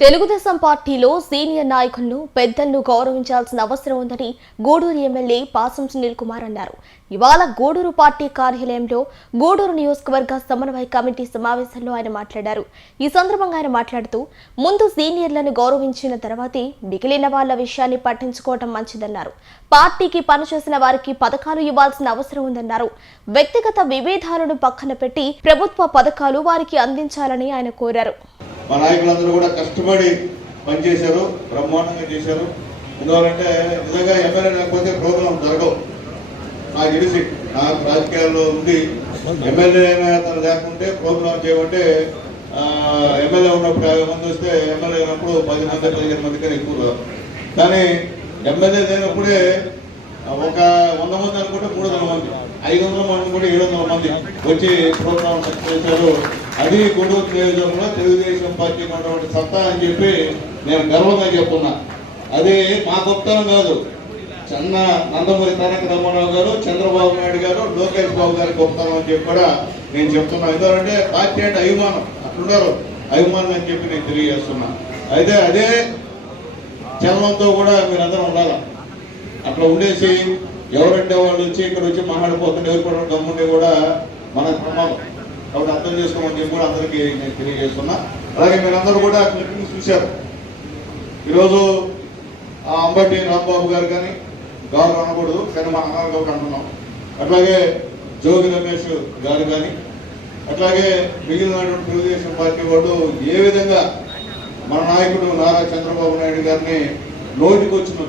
తెలుగుదేశం పార్టీలో సీనియర్ నాయకులను పెద్దలను గౌరవించాల్సిన అవసరం ఉందని గూడూరు ఎమ్మెల్యే పాసం సునీల్ కుమార్ అన్నారు. ఇవాళ గూడూరు పార్టీ కార్యాలయంలో గూడూరు నియోజకవర్గ సమన్వయ కమిటీ సమావేశంలో ఆయన మాట్లాడారు. ఈ సందర్భంగా ఆయన మాట్లాడుతూ ముందు సీనియర్లను గౌరవించిన తర్వాతే మిగిలిన వాళ్ళ విషయాన్ని పట్టించుకోవటం మంచిదన్నారు. పార్టీకి పనిచేసిన వారికి పథకాలు ఇవ్వాల్సిన అవసరం ఉందన్నారు. వ్యక్తిగత విభేదాలను పక్కన పెట్టి ప్రభుత్వ పథకాలు వారికి అందించాలని ఆయన కోరారు. మా నాయకులందరూ కూడా కష్టపడి పనిచేశారు బ్రహ్మాండంగా చేశారు. ఎందువల్లంటే నిజంగా ఎమ్మెల్యే లేకపోతే ప్రోగ్రాం జరగవు. నాకు తెలిసి నాకు రాజకీయాల్లో ఉంది. ఎమ్మెల్యే అతను లేకుంటే ప్రోగ్రాం చేయమంటే ఎమ్మెల్యే ఉన్నప్పుడు యాభై మంది వస్తే ఎమ్మెల్యే ఉన్నప్పుడు పది మంది పదిహేను మంది కన్నా ఎక్కువ కానీ ఎమ్మెల్యే లేనప్పుడే ఒక వంద మంది అనుకుంటే మూడు వందల మంది ఐదు వందల మంది కూడా ఏడు వందల మంది వచ్చి ప్రోగ్రాం చేశారు. అది గుంటూరు నియోజకవర్గంలో తెలుగుదేశం పార్టీకి ఉన్నటువంటి సత్తా అని చెప్పి నేను గర్వంగా చెప్తున్నా. అది మా గొప్పతనం కాదు. చిన్న నందమూరి తారక రామారావు గారు చంద్రబాబు నాయుడు గారు లోకేష్ బాబు గారి గొప్పతనం అని చెప్పి కూడా నేను చెప్తున్నా. ఎందుకంటే పార్టీ అంటే అభిమానం. అట్లున్నారు అభిమానం అని చెప్పి నేను తెలియజేస్తున్నా. అయితే అదే చలనంతో కూడా మీరందరూ ఉండాలి? అట్లా ఉండేసి ఎవరంటే వాళ్ళు వచ్చి ఇక్కడ వచ్చి మాట్లాడిపోతుంటే ఎవరు కూడా గమ్ముండి కూడా మనకు ప్రమాదం. కాబట్టి అర్థం చేసుకోమని చెప్పి కూడా అందరికీ నేను తెలియజేస్తున్నా. అలాగే మీరందరూ కూడా క్లిప్పింగ్స్ చూశారు. ఈరోజు ఆ అంబటి రాంబాబు గారు కానీ గారు అనకూడదు కానీ మా అన్నారు కాబట్టి అంటున్నాం. అట్లాగే జోగి రమేష్ గారు కానీ అట్లాగే మిగిలినటువంటి తెలుగుదేశం పార్టీ వాళ్ళు ఏ విధంగా మన నాయకుడు నారా చంద్రబాబు నాయుడు గారిని నోటికి వచ్చిన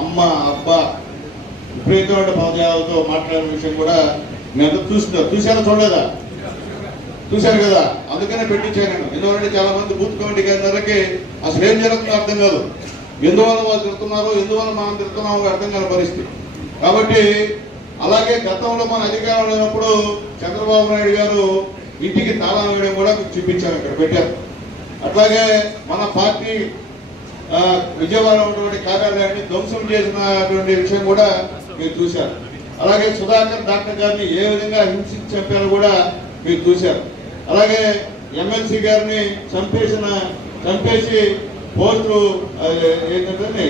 అమ్మ అబ్బ విపరీతమైన పదజాలతో మాట్లాడిన విషయం కూడా నేను చూస్తున్నారు చూసారా చూడలేదా? చూశారు కదా? అందుకనే పెట్టించాను నేను ఎందుకంటే చాలా మంది బూత్ కమిటీ గారికి అసలు ఏం జరుగుతుందో అర్థం కాదు. ఎందువల్ల వాళ్ళు తిడుతున్నారు ఎందువల్ల మనం తిడుతున్నాము అర్థం కాని పరిస్థితి. కాబట్టి అలాగే గతంలో మన అధికారంలో లేనప్పుడు చంద్రబాబు నాయుడు గారు ఇంటికి తాళం వేయడం కూడా చూపించారు ఇక్కడ పెట్టారు. అట్లాగే మన పార్టీ విజయవాడ విజయవాడలో ఉన్నటువంటి కార్యాలయాన్ని ధ్వంసం చేసినటువంటి విషయం కూడా మీరు చూశారు. అలాగే సుధాకర్ డాక్టర్ గారిని ఏ విధంగా హింసించి చెప్పారో కూడా మీరు చూశారు. అలాగే ఎమ్మెల్సీ గారిని చంపేసిన చంపేసి పోస్టు ఏంటంటే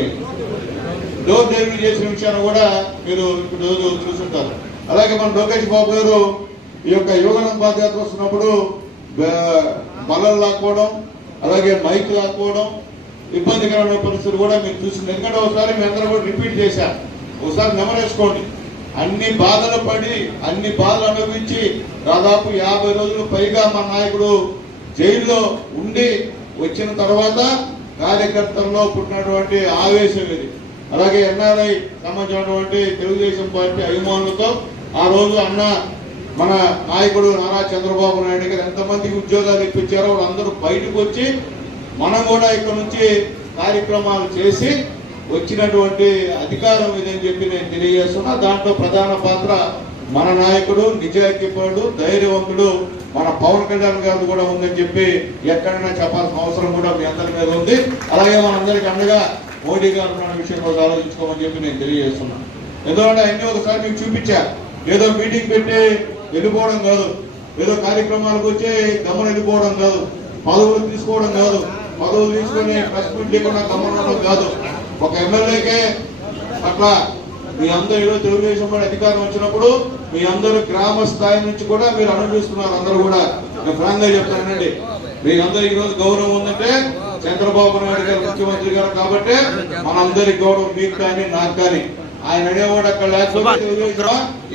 డోర్ డెలివరీ చేసిన విషయాన్ని కూడా మీరు ఇప్పుడు రోజు చూస్తుంటారు. అలాగే మన లోకేష్ బాబు గారు ఈ యొక్క యువగణం పాదయాత్ర వస్తున్నప్పుడు బ- బల్లలు లాక్కోవడం అలాగే మైక్ లాక్కోవడం ఇబ్బందికరమైన పరిస్థితులు కూడా మీరు చూసింది ఎందుకంటే ఒకసారి మీ అందరూ కూడా రిపీట్ చేశారు. ఒకసారి నెమరేసుకోండి అన్ని బాధలు పడి అన్ని బాధలు అనుభవించి దాదాపు యాభై రోజులు పైగా మా నాయకుడు జైల్లో ఉండి వచ్చిన తర్వాత కార్యకర్తల్లో పుట్టినటువంటి ఆవేశం ఇది. అలాగే ఎన్ఆర్ఐ సంబంధించినటువంటి తెలుగుదేశం పార్టీ అభిమానులతో ఆ రోజు అన్న మన నాయకుడు నారా చంద్రబాబు నాయుడు గారు ఎంతమందికి ఉద్యోగాలు ఇప్పించారో వాళ్ళందరూ బయటకు వచ్చి మనం కూడా ఇక్కడ నుంచి కార్యక్రమాలు చేసి వచ్చినటువంటి అధికారం ఇదని చెప్పి నేను తెలియజేస్తున్నా. దాంట్లో ప్రధాన పాత్ర మన నాయకుడు నిజాయితీపరుడు ధైర్యవంతుడు మన పవన్ కళ్యాణ్ గారు కూడా ఉందని చెప్పి ఎక్కడైనా చెప్పాల్సిన అవసరం కూడా మీ అందరి మీద ఉంది. అలాగే మనందరికీ అండగా మోడీ గారు ఉన్న విషయం రోజు ఆలోచించుకోమని చెప్పి నేను తెలియజేస్తున్నాను ఎందుకంటే అన్ని ఒకసారి మీకు చూపించా. ఏదో మీటింగ్ పెట్టి వెళ్ళిపోవడం కాదు. ఏదో కార్యక్రమాలకు వచ్చి గమనం వెళ్ళిపోవడం కాదు. పదవులు తీసుకోవడం కాదు. పదవులు తీసుకొని ప్రెస్ మీట్ లేకుండా గమనం కాదు. ఒక ఎమ్మెల్యేకే అట్లా మీ అందరూ ఈరోజు తెలుగుదేశం పార్టీ అధికారం వచ్చినప్పుడు మీ అందరూ గ్రామ స్థాయి నుంచి కూడా మీరు అనుభవిస్తున్నారు అందరూ కూడా. నేను ఫ్రాంక్గా చెప్తానండి మీరందరూ ఈ రోజు గౌరవం ఉందంటే చంద్రబాబు నాయుడు గారు ముఖ్యమంత్రి గారు కాబట్టి మనందరి గౌరవం మీకు కానీ నాకు కానీ. ఆయన అనేవాడు అక్కడ లేకపోతే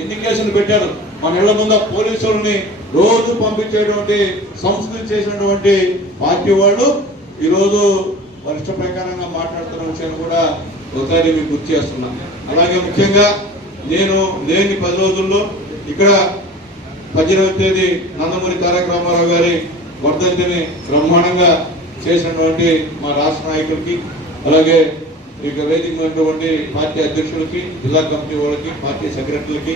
ఎన్ని కేసులు పెట్టారు? మన ఇళ్ళ ముందు పోలీసుల్ని రోజు పంపించేటువంటి సంస్కృతి చేసినటువంటి పార్టీ వాళ్ళు ఈ రోజు వరిష్ట ప్రకారంగా మాట్లాడుతున్న విషయాన్ని కూడా ఒకసారి మీకు గుర్తు చేస్తున్నా. అలాగే ముఖ్యంగా నేను లేని పది రోజుల్లో ఇక్కడ పద్దెనిమిది తేదీ నందమూరి తారక రామారావు గారి వర్ధంతిని బ్రహ్మాండంగా చేసినటువంటి మా రాష్ట్ర నాయకులకి అలాగే ఇక వేదిక ఉన్నటువంటి పార్టీ అధ్యక్షులకి జిల్లా కమిటీ వాళ్ళకి పార్టీ సెక్రటరీలకి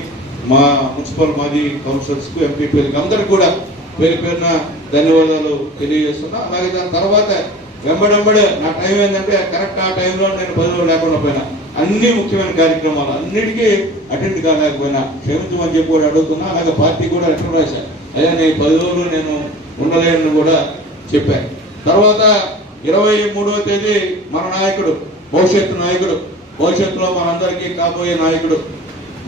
మా మున్సిపల్ మాజీ కౌన్సిలర్స్కు ఎంపీపీలకి అందరికి కూడా పేరు పేరున ధన్యవాదాలు తెలియజేస్తున్నా. అలాగే దాని తర్వాత వెంబడెంబడే నా టైం ఏంటంటే కరెక్ట్ ఆ టైంలో నేను బదులు లేకుండా పోయినా. అన్ని ముఖ్యమైన కార్యక్రమాలు అన్నిటికీ అటెండ్ కాలేకపోయినా. క్షమించమని చెప్పి కూడా అడుగుతున్నా అలాగే పార్టీ కూడా లెటర్ రాశాను అదే నేను పది నేను ఉండలేనని కూడా చెప్పాను తర్వాత ఇరవై మూడవ తేదీ మన నాయకుడు భవిష్యత్తు నాయకుడు భవిష్యత్తులో మనందరికీ కాబోయే నాయకుడు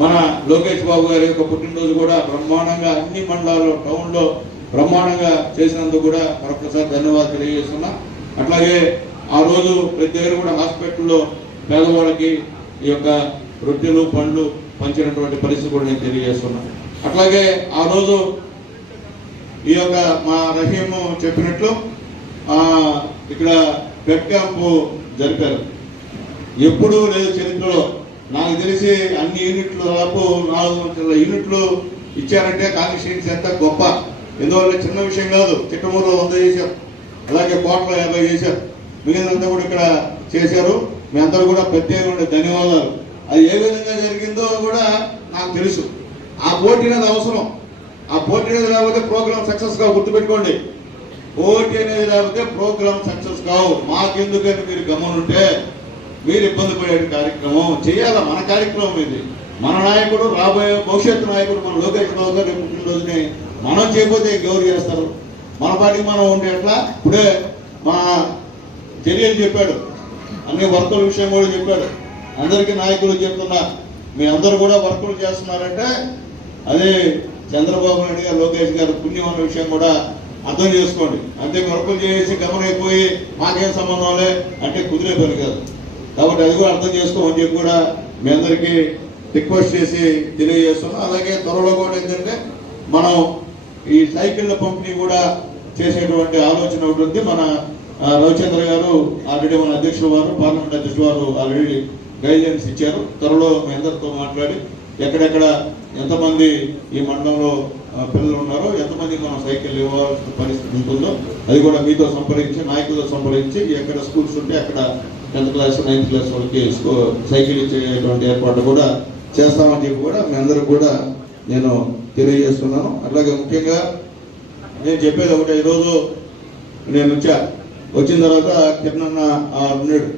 మన లోకేష్ బాబు గారి యొక్క పుట్టినరోజు కూడా బ్రహ్మాండంగా అన్ని మండలాల్లో టౌన్లో బ్రహ్మాండంగా చేసినందుకు కూడా మరొకసారి ధన్యవాదాలు తెలియజేస్తున్నా. అట్లాగే ఆ రోజు ప్రతి దగ్గర కూడా హాస్పిటల్లో పేదవాళ్ళకి ఈ యొక్క రొట్టెలు పండ్లు పంచినటువంటి పరిస్థితి కూడా నేను తెలియజేస్తున్నాను అట్లాగే ఆ రోజు ఈ యొక్క మా రహీము చెప్పినట్లు ఇక్కడ పెట్ క్యాంపు జరిపారు. ఎప్పుడూ లేదు చరిత్రలో. నాకు తెలిసి అన్ని యూనిట్లు దాదాపు నాలుగు వందల యూనిట్లు ఇచ్చారంటే కాంగ్రెస్ ఎంత గొప్ప. ఎందువల్ల చిన్న విషయం కాదు చిట్టమూరులో వంద చేశారు అలాగే కోట్ల యాభై చేశారు. మిగిలినంతా కూడా ఇక్కడ చేశారు. మీ అందరూ కూడా ప్రత్యేకమైన ధన్యవాదాలు. అది ఏ విధంగా జరిగిందో కూడా నాకు తెలుసు. ఆ పోటీ అనేది అవసరం. ఆ పోటీ అనేది లేకపోతే ప్రోగ్రామ్ సక్సెస్ కావు. గుర్తుపెట్టుకోండి. పోటీ అనేది లేకపోతే ప్రోగ్రామ్ సక్సెస్ కావు. మాకెందుకని మీరు గమనుంటే మీరు ఇబ్బంది పడే కార్యక్రమం చేయాలా? మన కార్యక్రమం ఇది. మన నాయకుడు రాబోయే భవిష్యత్తు నాయకుడు మన లోకేష్ బాబు గారు రేపు రోజునే మనం చేయకపోతే గౌరవ చేస్తారు మన పాటికి మనం ఉంటే ఎట్లా? ఇప్పుడే మా చర్యలు చెప్పాడు. అన్ని వర్కుల విషయం కూడా చెప్పాడు. అందరికీ నాయకులు చెప్తున్నా మీ అందరూ కూడా వర్కులు చేస్తున్నారంటే అదే చంద్రబాబు నాయుడు గారు లోకేష్ గారు పుణ్యం అన్న విషయం కూడా అర్థం చేసుకోండి. అంతే వర్కులు చేసి గమనైపోయి మాకేం సంబంధంలే అంటే కుదిరే పని కాదు. కాబట్టి అది కూడా అర్థం చేసుకోమని చెప్పి కూడా మీ అందరికీ రిక్వెస్ట్ చేసి తెలియజేస్తున్నాం. అలాగే త్వరలో కూడా ఏంటంటే మనం ఈ సైకిళ్ళ పంపిణీ కూడా చేసేటువంటి ఆలోచన ఒకటి ఉంది. మన రవిచంద్ర గారు ఆల్రెడీ మన అధ్యక్షుడు వారు పార్లమెంట్ అధ్యక్షుడు వారు ఆల్రెడీ గైడ్లైన్స్ ఇచ్చారు. త్వరలో మీ అందరితో మాట్లాడి ఎక్కడెక్కడ ఎంతమంది ఈ మండలంలో పిల్లలు ఉన్నారో ఎంతమంది మనం సైకిల్ ఇవ్వాల్సిన పరిస్థితి ఉంటుందో అది కూడా మీతో సంప్రదించి నాయకులతో సంప్రదించి ఎక్కడ స్కూల్స్ ఉంటే అక్కడ టెన్త్ క్లాస్ నైన్త్ క్లాస్ వాళ్ళకి సైకిల్ ఇచ్చేటువంటి ఏర్పాటు కూడా చేస్తామని చెప్పి కూడా మీ అందరికి కూడా నేను తెలియజేస్తున్నాను. అట్లాగే ముఖ్యంగా నేను చెప్పేది ఒకటి ఈరోజు నేను వచ్చా. వచ్చిన తర్వాత కిరణ్ ఆ ఉన్నాడు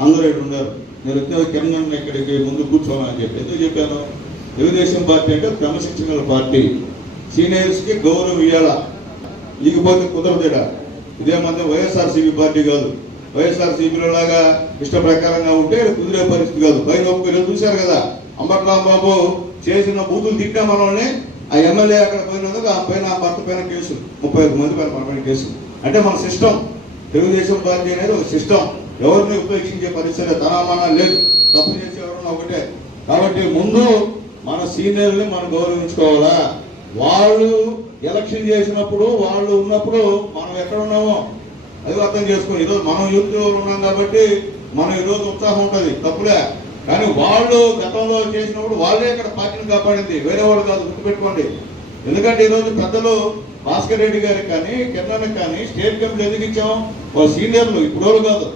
అందరూ ఇక్కడ ఉన్నారు. నేను వచ్చిన కిరణ్ ఇక్కడికి ముందు కూర్చోమని చెప్పి ఎందుకు చెప్పాను? తెలుగుదేశం పార్టీ అంటే క్రమశిక్షణ పార్టీ. సీనియర్స్కి గౌరవం ఇవ్వాలా ఇకపోతే కుదరదుడా? ఇదే మంది వైఎస్ఆర్సీపీ పార్టీ కాదు. వైఎస్ఆర్సీపీలో లాగా ఇష్ట ప్రకారంగా ఉంటే కుదిరే పరిస్థితి కాదు. పైన ఒక్కరు చూశారు కదా? అమర్నాథ్ బాబు చేసిన బూతులు తిట్టా మనల్ని ఆ ఎమ్మెల్యే అక్కడ పోయినందుకు ఆ పైన ఆ భర్త పైన కేసు. ముప్పై ఐదు మంది పైన పడిపోయిన కేసు. అంటే మన సిస్టమ్ తెలుగుదేశం పార్టీ అనేది ఒక సిస్టమ్ ఎవరిని ఉపేక్షించే పరిస్థితి తన లేదు. తప్పు చేసే ఎవరన్నా ఒకటే. కాబట్టి ముందు మన సీనియర్ని మనం గౌరవించుకోవాలా? వాళ్ళు ఎలక్షన్ చేసినప్పుడు వాళ్ళు ఉన్నప్పుడు మనం ఎక్కడ ఉన్నామో అది అర్థం చేసుకోండి ఈరోజు మనం యూత్ ఉన్నాం కాబట్టి మనం ఈరోజు ఉత్సాహం ఉంటుంది. తప్పులే. కానీ వాళ్ళు గతంలో చేసినప్పుడు వాళ్ళే ఇక్కడ పార్టీని కాపాడింది. వేరే వాళ్ళు కాదు గుర్తుపెట్టుకోండి. ఎందుకంటే ఈరోజు పెద్దలు భాస్కర్ రెడ్డి గారికి కానీ కిరణ్కి కానీ స్టేట్ కమిటీ ఎందుకు ఇచ్చాం? వాళ్ళ సీనియర్లు ఇప్పుడు వాళ్ళు కాదు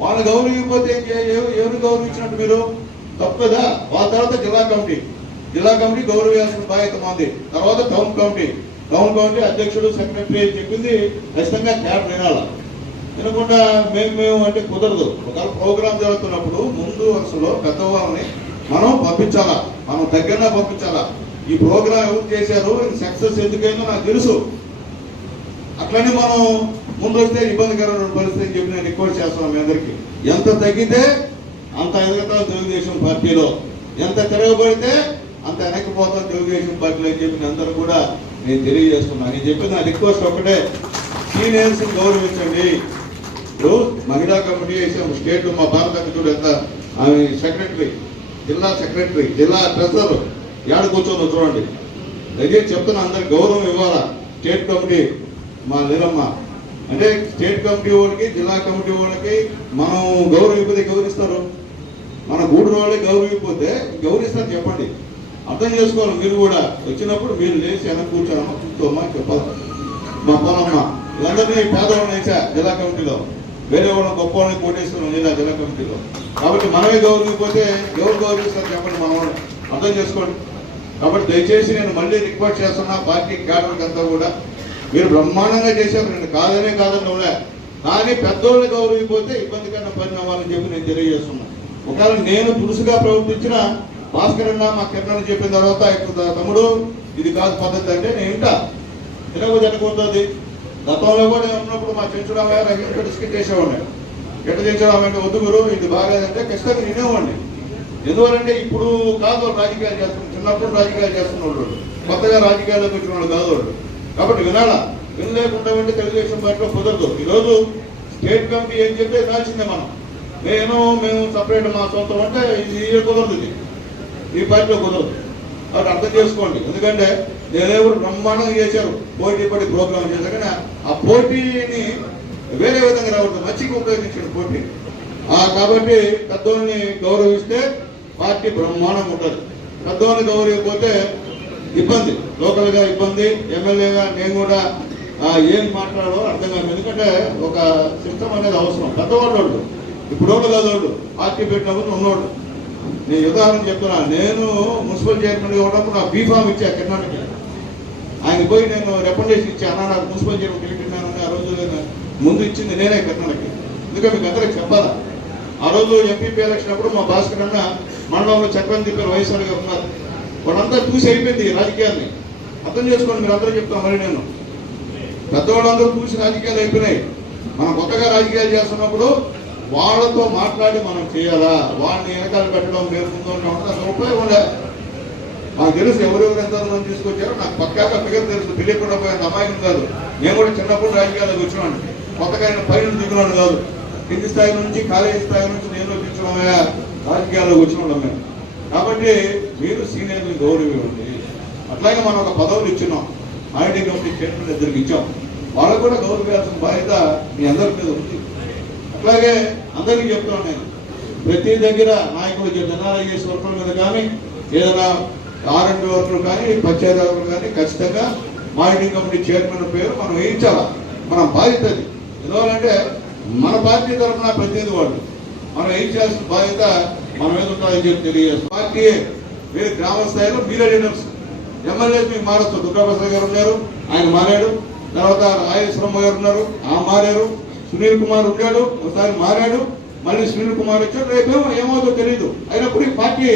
వాళ్ళు గౌరవించకపోతే ఎవరు గౌరవించినట్టు మీరు? తప్పదా? వాళ్ళ తర్వాత జిల్లా కమిటీ. జిల్లా కమిటీ గౌరవించాల్సిన బాధ్యత మాది. తర్వాత టౌన్ కమిటీ. టౌన్ కమిటీ అధ్యక్షుడు సెక్రటరీ చెప్పింది ఖచ్చితంగా క్యాబ్ వినాలా. వినకుండా మేము మేము అంటే కుదరదు. ఒకవేళ ప్రోగ్రామ్ జరుగుతున్నప్పుడు ముందు వరుసలో పెద్దవాళ్ళని మనం పంపించాలా? మనం దగ్గరగా పంపించాలా? ఈ ప్రోగ్రామ్ ఎవరు చేశారు? ఇది సక్సెస్ ఎందుకైందో నాకు తెలుసు. అట్లనే మనం ముందు వస్తే ఇబ్బందికరమైన పరిస్థితి అని చెప్పి నేను రిక్వెస్ట్ చేస్తున్నాను మీ అందరికీ. ఎంత తగ్గితే అంత ఎదగతా తెలుగుదేశం పార్టీలో. ఎంత తిరగబడితే అంత వెనక్కిపోతాం తెలుగుదేశం పార్టీలో అని చెప్పి అందరూ కూడా నేను తెలియజేస్తున్నాను. నేను చెప్పిన నా రిక్వెస్ట్ ఒకటే సీనియర్స్ గౌరవించండి. ఇప్పుడు మహిళా కమిటీ వేసాము స్టేట్ మా భారత చూడు ఎంత ఆమె సెక్రటరీ జిల్లా సెక్రటరీ జిల్లా ట్రెజరర్ ఏడ కూర్చోదో చూడండి. అదే చెప్తున్నా అందరికి గౌరవం ఇవ్వాలా? స్టేట్ కమిటీ మా లీలమ్మ అంటే స్టేట్ కమిటీ వాళ్ళకి జిల్లా కమిటీ వాళ్ళకి మనం గౌరవం ఇవ్వదే గౌరవిస్తారు. మన గూడు వాళ్ళే గౌరవిపోతే గౌరవిస్తారు చెప్పండి. అర్థం చేసుకోవాలి మీరు కూడా. వచ్చినప్పుడు మీరు లేచి వెనక కూర్చోనమ్మా కూర్చోమ్మా చెప్పాలి. మా పొలమ్మ. వీళ్ళందరినీ పేదవాళ్ళని వేసా జిల్లా కమిటీలో. వేరే వాళ్ళని గొప్ప వాళ్ళని కోటేస్తున్నాం జిల్లా జిల్లా కమిటీలో కాబట్టి మనమే గౌరవిపోతే ఎవరు గౌరవిస్తారు చెప్పండి మన వాళ్ళు. అర్థం చేసుకోండి. కాబట్టి దయచేసి నేను మళ్ళీ రిక్వెస్ట్ చేస్తున్నా పార్టీ క్యాడర్కి అంతా కూడా. మీరు బ్రహ్మాండంగా చేశారు. నేను కాదనే కాదని నువ్వులే కానీ పెద్దోళ్ళు గౌరవిపోతే ఇబ్బందికరమైన పరిణామాలని చెప్పి నేను తెలియజేస్తున్నా ఒకవేళ నేను దురుసుగా ప్రవర్తించిన భాస్కర్ అన్న మా కిరణ్ చెప్పిన తర్వాత ఇప్పుడు తమ్ముడు ఇది కాదు పద్ధతి అంటే నేను వింటా. తినకపోతే జరగకూడదు గతంలో కూడా ఉన్నప్పుడు మా చెంచురామయ్య రవీంద్ర స్కిట్ చేసేవాడిని. ఎట్ట అంటే వద్దు గురు ఇది బాగాలేదంటే ఖచ్చితంగా వినేవాడిని. ఎందువలంటే ఇప్పుడు కాదు రాజకీయాలు చేస్తున్నారు చిన్నప్పుడు రాజకీయాలు చేస్తున్నోళ్ళు కొత్తగా రాజకీయాల్లోకి వచ్చిన వాళ్ళు కాదు వాళ్ళు కాబట్టి వినాలా. వినలేకుండా ఉంటే తెలుగుదేశం పార్టీలో కుదరదు. ఈరోజు స్టేట్ కమిటీ ఏం చెప్తే వినాల్సిందే మనం. మేము మేము సపరేట్ మా సొంతం అంటే ఇది కుదరదు ఈ పార్టీలో కుదరదు. కాబట్టి అర్థం చేసుకోండి. ఎందుకంటే నేనేవారు బ్రహ్మాండంగా చేశారు. పోటీ పడి ప్రోగ్రామ్ చేశారు. కానీ ఆ పోటీని వేరే విధంగా రావద్దు మంచిగా ఉపయోగించాడు పోటీ. ఆ కాబట్టి పెద్దోళ్ళని గౌరవిస్తే పార్టీ బ్రహ్మాండంగా ఉంటుంది. పెద్దోళ్ళని గౌరవకపోతే ఇబ్బంది. లోకల్గా ఇబ్బంది. ఎమ్మెల్యేగా నేను కూడా ఏం మాట్లాడో అర్థం కాదు. ఎందుకంటే ఒక సిస్టమ్ అనేది అవసరం. పెద్దవాళ్ళు ఇప్పుడు వాళ్ళు కాదు వాళ్ళు పార్టీ పెట్టినప్పుడు ఉన్నోళ్ళు. నేను ఉదాహరణ చెప్తున్నా నేను మున్సిపల్ చైర్మన్ ఉన్నప్పుడు నా బీఫామ్ ఇచ్చా కిరణానికి ఆయన పోయి నేను రికమెండేషన్ ఇచ్చాను నాకు మున్సిపల్ చైర్మన్ పిలిపిన్నానని ఆ రోజు ముందు ఇచ్చింది నేనే కిరణానికి ఎందుకంటే మీకు అందరికి చెప్పాలా? ఆ రోజు ఎంపీపీ ఎలక్షన్ అప్పుడు మా భాస్కర్ అన్న మండలంలో చక్రవర్తి పేరు వైఎస్ఆర్ గారు ఉన్నారు. వాళ్ళంతా చూసి అయిపోయింది రాజకీయాన్ని. అర్థం చేసుకోండి మీరు అందరూ చెప్తాం మరి నేను. పెద్దవాళ్ళందరూ చూసి రాజకీయాలు అయిపోయినాయి. మనం కొత్తగా రాజకీయాలు చేస్తున్నప్పుడు వాళ్ళతో మాట్లాడి మనం చేయాలా? వాళ్ళని వెనకాల పెట్టడం నేర్చుకుందాం ముందు అసలు ఉపయోగం లేదు నాకు తెలుసు ఎవరెవరు ఎంత దూరం తీసుకొచ్చారో నాకు పక్కాగా ఫిగర్ తెలుసు. తెలియకుండా పోయిన అమాయకం కాదు. నేను కూడా చిన్నప్పుడు రాజకీయాలకు వచ్చినాను కొత్తగా ఆయన పైన దిగున్నాను కాదు. కింది స్థాయి నుంచి కాలేజీ స్థాయి నుంచి నేను వచ్చినామయ్యా రాజకీయాల్లోకి వచ్చిన మేము. కాబట్టి మీరు సీనియర్ని గౌరవించండి అట్లాగే మనం ఒక పదవులు ఇచ్చినాం. ఐటీ కమిటీ చైర్మన్ ఇద్దరికి ఇచ్చాం. వాళ్ళకు కూడా గౌరవించాల్సిన బాధ్యత మీ అందరి మీద ఉంది. అట్లాగే అందరికీ చెప్తాను నేను ప్రతి దగ్గర నాయకులు జనాలయ్యేసి వర్కుల మీద కానీ ఏదైనా ఆర్ఎండి వర్కులు కానీ పంచాయతీ వర్కులు కానీ ఖచ్చితంగా మార్కెటింగ్ కమిటీ చైర్మన్ పేరు మనం వేయించాలా? మన బాధ్యత అది ఎందువల్లంటే మన పార్టీ తరఫున ప్రతినిధి వాళ్ళు మనం ఏం చేయాల్సిన బాధ్యత మన మీద ఉంటుందని చెప్పి తెలియజేస్తాం. పార్టీ మీరు గ్రామ స్థాయిలో మీరే లీడర్స్. ఎమ్మెల్యే మీకు మారచ్చు. దుర్గాప్రసాద్ గారు ఉన్నారు ఆయన మారాడు. తర్వాత రాజేశ్వరమ్మ గారు ఉన్నారు ఆ మారారు. సునీల్ కుమార్ ఉన్నాడు ఒకసారి మారాడు మళ్ళీ సునీల్ కుమార్ వచ్చాడు రేపేమో ఏమవుతుందో తెలియదు అయినప్పుడు ఈ పార్టీ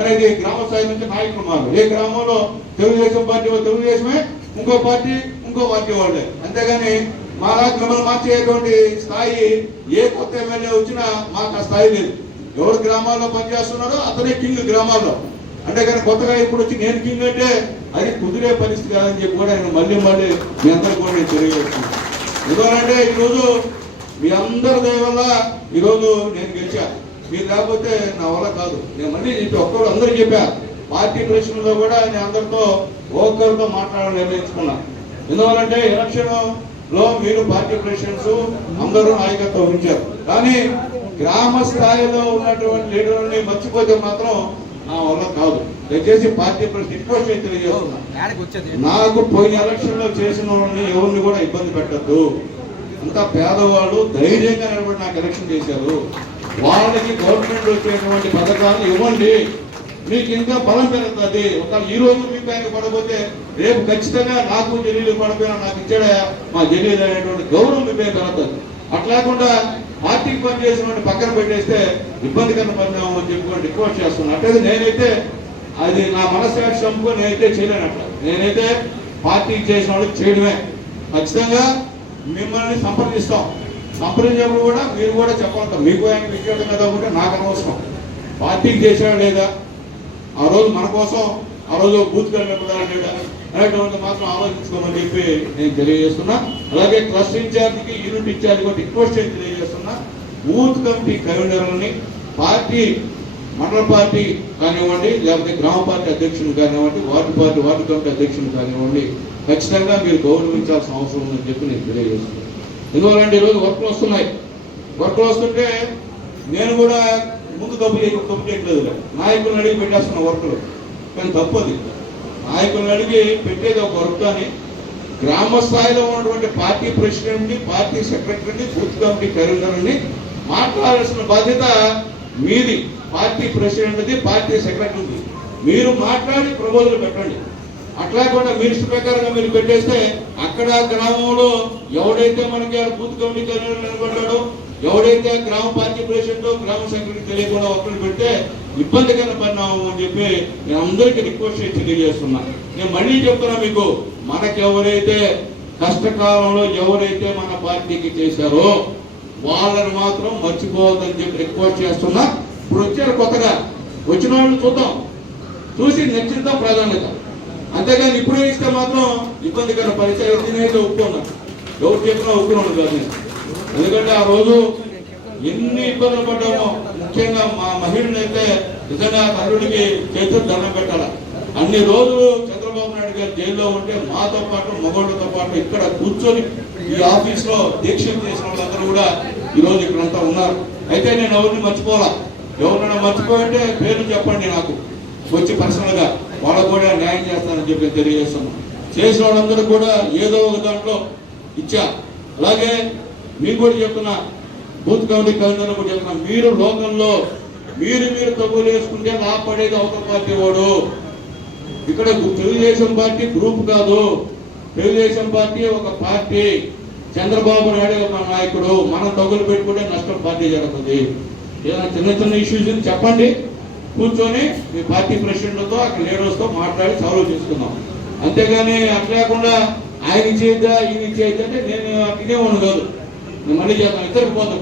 అనేది గ్రామ స్థాయి నుంచి నాయకులు మారు ఏ గ్రామంలో తెలుగుదేశం పార్టీ తెలుగుదేశమే ఇంకో పార్టీ ఇంకో పార్టీ వాళ్ళే. అంతేగాని మా నాకు మిమ్మల్ని మార్చేటువంటి స్థాయి ఏ కొత్త ఎమ్మెల్యే వచ్చినా మాకు ఆ స్థాయి లేదు. ఎవరు గ్రామాల్లో పనిచేస్తున్నాడో అతనే కింగ్ గ్రామాల్లో. అంటే కానీ కొత్తగా ఇప్పుడు వచ్చి నేను కింగ్ అంటే అది కుదిరే పరిస్థితి కాదని చెప్పి కూడా ఆయన మళ్ళీ మళ్ళీ మీ అందరికీ కూడా నేను తెలియజేస్తున్నాను. ఎందుకంటే ఈరోజు మీ అందరి వల్ల ఈరోజు నేను గెలిచా. మీరు లేకపోతే నా వల్ల కాదు. నేను మళ్ళీ చెప్పి ఒక్కరు అందరూ చెప్పా. పార్టీ ప్రశ్నలో కూడా నేను అందరితో ఒక్కరితో మాట్లాడాలని నిర్ణయించుకున్నా. ఎందువల్లంటే ఎలక్షన్లో మీరు పార్టీ ప్రెసిడెంట్స్ అందరూ నాయకత్వం వహించారు. కానీ గ్రామ స్థాయిలో ఉన్నటువంటి లీడర్ని మర్చిపోతే మాత్రం నా వల్ల కాదు. దయచేసి పార్టీ రిక్వెస్ట్ తెలియజేస్తున్నా. నాకు పోయిన ఎలక్షన్లో చేసిన వాళ్ళని ఎవరిని కూడా ఇబ్బంది పెట్టద్దు. అంతా పేదవాళ్ళు ధైర్యంగా నిలబడి నాకు ఎలక్షన్ చేశారు. వాళ్ళకి గవర్నమెంట్ వచ్చేటువంటి పథకాలు ఇవ్వండి. మీకు ఇంకా బలం పెరుగుతుంది. ఒక ఈ రోజు మీ ఆయన పడకపోతే రేపు ఖచ్చితంగా నాకు జలీలు పడిపోయినా నాకు ఇచ్చాడా? మా జలీలు అనేటువంటి గౌరవం మీ మీద పెరుగుతుంది అట్లాకుండా పార్టీకి పని చేసిన పక్కన పెట్టేస్తే ఇబ్బందికర పరిణామం అని చెప్పుకొని రిక్వెస్ట్ చేస్తున్నాను అట్లయితే నేనైతే అది నా మనస్సాక్షి నేనైతే చేయలేను అట్లా నేనైతే పార్టీ చేసిన వాళ్ళకి చేయడమే. ఖచ్చితంగా మిమ్మల్ని సంప్రదిస్తాం. సంప్రదించినప్పుడు కూడా మీరు కూడా చెప్పాలి మీకు ఆయన విషయం కదా ఉంటే నాకు అనవసరం. పార్టీకి చేసాడా లేదా? ఆ రోజు మన కోసం ఆ రోజు బూత్ కనిపెడతారా లేదా అనేటువంటి మాత్రం ఆలోచించుకోమని చెప్పి నేను తెలియజేస్తున్నా. అలాగే ట్రస్ట్ ఇన్ఛార్జికి యూనిట్ ఇన్ఛార్జ్ కూడా రిక్వెస్ట్ చేసి తెలియజేస్తున్నా. బూత్ కమిటీ కన్వీనర్లని పార్టీ మండల పార్టీ కానివ్వండి లేకపోతే గ్రామ పార్టీ అధ్యక్షులు కానివ్వండి వార్డు పార్టీ వార్డు కమిటీ అధ్యక్షులు కానివ్వండి ఖచ్చితంగా మీరు గౌరవించాల్సిన అవసరం ఉందని చెప్పి నేను తెలియజేస్తున్నాను. ఎందువల్లంటే ఈరోజు వర్క్లు వస్తున్నాయి. వర్క్లు వస్తుంటే నేను కూడా ముందు తప్పు చేయ తప్పు చేయట్లేదు నాయకులను అడిగి పెట్టేస్తున్న వర్క్లు. కానీ తప్పది నాయకులను అడిగి పెట్టేది ఒక వర్క్ కానీ గ్రామ స్థాయిలో ఉన్నటువంటి పార్టీ ప్రెసిడెంట్ని పార్టీ సెక్రటరీని బూత్ కమిటీ కరీందర్ని మాట్లాడాల్సిన బాధ్యత మీది. పార్టీ ప్రెసిడెంట్ది పార్టీ సెక్రటరీది. మీరు మాట్లాడి ప్రపోజల్ పెట్టండి. అట్లా కూడా మీరు ప్రకారంగా మీరు పెట్టేస్తే అక్కడ గ్రామంలో ఎవడైతే మనకి బూత్ కమిటీ నిలబడ్డాడో ఎవడైతే గ్రామ పార్టీ ప్రెసిడెంట్ గ్రామ సెక్రటరీ తెలియకుండా ఒక్కరు పెడితే ఇబ్బందికర పరిణామం అని చెప్పి నేను అందరికీ రిక్వెస్ట్ చేసి తెలియజేస్తున్నా. నేను మళ్ళీ చెప్తున్నా మీకు మనకి ఎవరైతే కష్టకాలంలో ఎవరైతే మన పార్టీకి చేశారో వాళ్ళని మాత్రం మర్చిపోవద్దని చెప్పి రిక్వెస్ట్ చేస్తున్నా. ఇప్పుడు వచ్చారు కొత్తగా వచ్చిన వాళ్ళు చూద్దాం. చూసి నచ్చిందా ప్రాధాన్యత అంతేగాని ఇప్పుడే ఇస్తే మాత్రం ఇబ్బందికర పరిచయం నేనైతే ఒప్పుకున్నా. ఎవరు చెప్పినా ఒప్పుకున్నాను కాదు ఎందుకంటే ఆ రోజు ఎన్ని ఇబ్బందులు పడ్డామో ముఖ్యంగా మా మహిళనైతే అయితే నిజంగా తల్లుడికి చేతులు దండం పెట్టాల. అన్ని రోజులు చంద్రబాబు నాయుడు గారు జైల్లో ఉంటే మాతో పాటు మగోళ్ళతో పాటు ఇక్కడ కూర్చొని ఈ ఆఫీస్లో దీక్షలు చేసిన వాళ్ళందరూ కూడా ఈ రోజు ఇక్కడంతా ఉన్నారు. అయితే నేను ఎవరిని మర్చిపోవాలా? ఎవరైనా మర్చిపోయింటే పేరు చెప్పండి నాకు. వచ్చి పర్సనల్గా వాళ్ళకు కూడా న్యాయం చేస్తానని చెప్పి తెలియజేస్తున్నాం చేసిన వాళ్ళందరూ కూడా ఏదో ఒక దాంట్లో ఇచ్చా. అలాగే మీకు కూడా చెప్తున్నా బూత్ కమిటీ కన్వీనర్ కూడా చెప్తున్నా మీరు లోకంలో మీరు మీరు తగ్గులు వేసుకుంటే లాభపడేది అవతల పార్టీ వాడు. ఇక్కడ తెలుగుదేశం పార్టీ గ్రూప్ కాదు. తెలుగుదేశం పార్టీ ఒక పార్టీ. చంద్రబాబు నాయుడు మన నాయకుడు. మనం తగులు పెట్టుకుంటే నష్టం పార్టీ జరుగుతుంది. ఏదైనా చిన్న చిన్న ఇష్యూస్ చెప్పండి. కూర్చొని మీ పార్టీ ప్రెసిడెంట్తో అక్కడ లీడర్స్తో మాట్లాడి సాల్వ్ చేసుకుందాం. అంతేగాని అట్లేకుండా ఆయన ఇచ్చేద్దా ఈయన చేయద్దా అంటే నేను ఇదే ఉండదు కాదు. నేను మళ్ళీ చేస్తాను. ఇద్దరికి పోతాం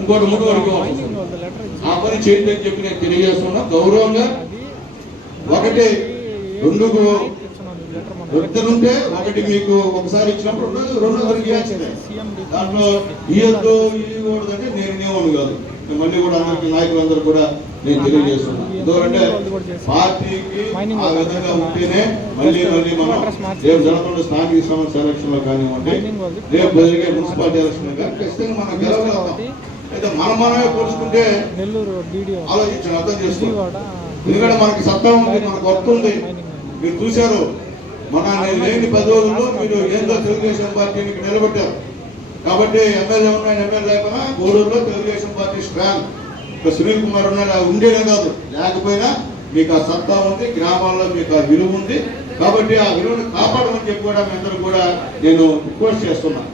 ఇంకోటి ముందు వరకు ఆ పని చేయండి అని చెప్పి నేను తెలియజేస్తున్నా. గౌరవంగా ఒకటి రెండుకు ఇద్దరుంటే ఒకటి మీకు ఒకసారి ఇచ్చినప్పుడు రెండు వరకు ఇవ్వాల్సిందే. దాంట్లో ఇవ్వద్దు ఇవ్వకూడదంటే నేను ఇవ్వను కాదు. మళ్ళీ కూడా అందరికీ నాయకులందరూ కూడా నేను తెలియజేస్తున్నా. ఎందుకంటే పార్టీకి ఆ విధంగా ఉంటేనే మళ్ళీ మళ్ళీ మనం రేపు జరుగుతున్న స్థానిక సంస్థ ఎలక్షన్లో కానివ్వండి రేపు జరిగే మున్సిపాలిటీ ఎలక్షన్ కానీ ఖచ్చితంగా మనం గెలవగలుగుతాం అయితే మనం మనమే పోల్చుకుంటే ఆలోచించండి అర్థం విజయవాడ. ఎందుకంటే మనకి సత్తా ఉంది మనకు వస్తుంది మీరు చూశారు మన లేని పది రోజుల్లో మీరు ఏందో తెలుగుదేశం పార్టీని నిలబెట్టారు. కాబట్టి ఎమ్మెల్యే ఉన్నాడు ఎమ్మెల్యే లేకపోయినా గూడూరులో తెలుగుదేశం పార్టీ స్ట్రాంగ్ ఇక్కడ సునీల్ కుమార్ ఉన్నాడు ఉండేదే కాదు. లేకపోయినా మీకు ఆ సత్తా ఉంది గ్రామాల్లో మీకు ఆ విలువ ఉంది. కాబట్టి ఆ విలువను కాపాడమని చెప్పి కూడా మీ అందరూ కూడా నేను రిక్వెస్ట్ చేస్తున్నా.